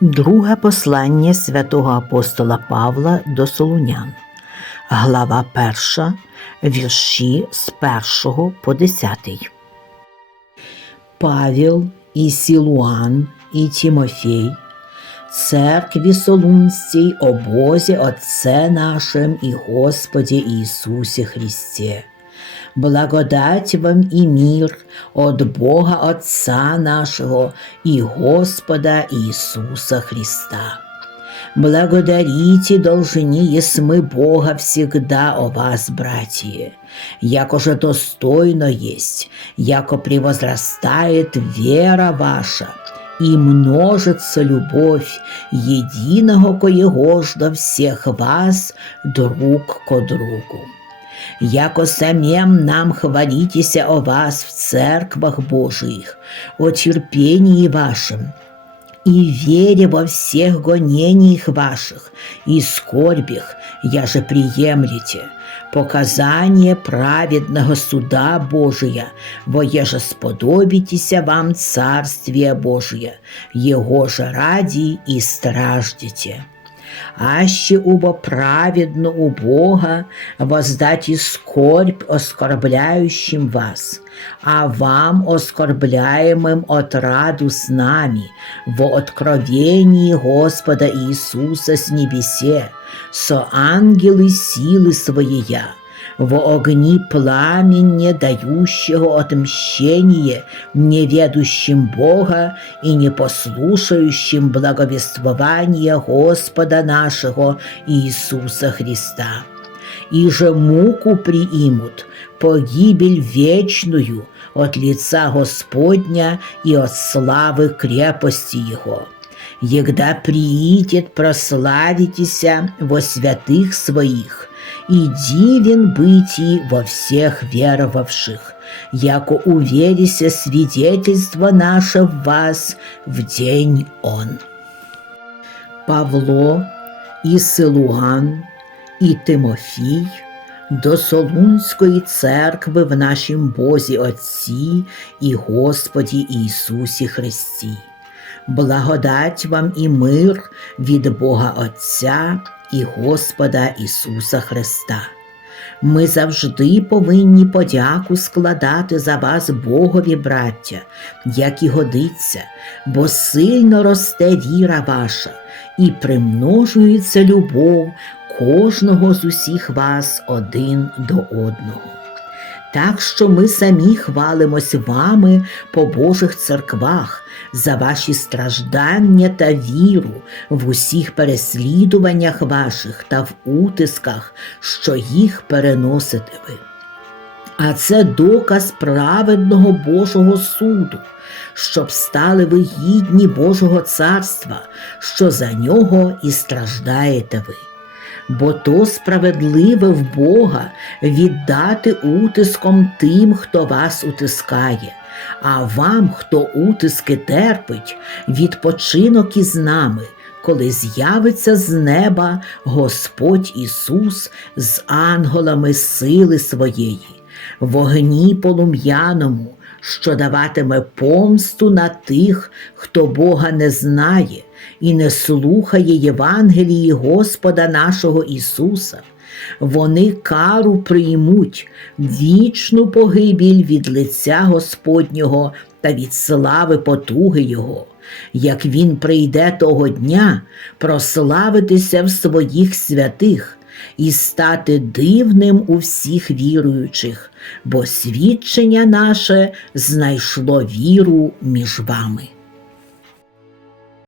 Друге послання святого апостола Павла до Солунян, глава 1, вірші з 1 по 10. Павел і Сілуан і Тімофій, церкві Солунській, обозі Отце нашим і Господі Ісусі Христе. Благодать вам и мир от Бога Отца нашего и Господа Иисуса Христа. Благодарите должны мы Бога всегда о вас, братья, яко же достойно есть, яко превозрастает вера ваша, и множится любовь единого коегожда всех вас друг ко другу яко самим нам хвалитеся о вас в церквах Божиих, о терпении вашем, и вере во всех гонениях ваших, и скорбях, я же приемлете, показание праведного суда Божия, во еже сподобитеся вам Царствие Божие, Его же ради и страждете аще убо праведно у Бога воздать и скорбь оскорбляющим вас, а вам, оскорбляемым отраду с нами, во откровении Господа Иисуса с небесе, со ангелы силы своея, во огни пламени, дающего отмщение неведущим Бога и непослушающим благовествования Господа нашего Иисуса Христа. И же муку приимут, погибель вечную от лица Господня и от славы крепости Его. Егда приидет, прославитеся во святых своих, и дивен быти во всех веровавших, яко уверися свидетельство наше в вас в день он. Павло і Силуан, і Тимофій до Солунської церкви в нашім Бозі Отці і Господі Ісусі Христі. Благодать вам і мир від Бога Отця і Господа Ісуса Христа. Ми завжди повинні подяку складати за вас Богові, браття, як і годиться, бо сильно росте віра ваша і примножується любов кожного з усіх вас один до одного. Так що ми самі хвалимось вами по Божих церквах за ваші страждання та віру в усіх переслідуваннях ваших та в утисках, що їх переносите ви. А це доказ праведного Божого суду, щоб стали ви гідні Божого царства, що за нього і страждаєте ви бо то справедливе в Бога віддати утиском тим, хто вас утискає, а вам, хто утиски терпить, відпочинок із нами. Коли з'явиться з неба Господь Ісус з ангелами сили своєї, вогні полум'яному, що даватиме помсту на тих, хто Бога не знає і не слухає Євангелії Господа нашого Ісуса. Вони кару приймуть вічну погибіль від лиця Господнього та від слави потуги Його, як Він прийде того дня прославитися в своїх святих і стати дивним у всіх віруючих, бо свідчення наше знайшло віру між вами.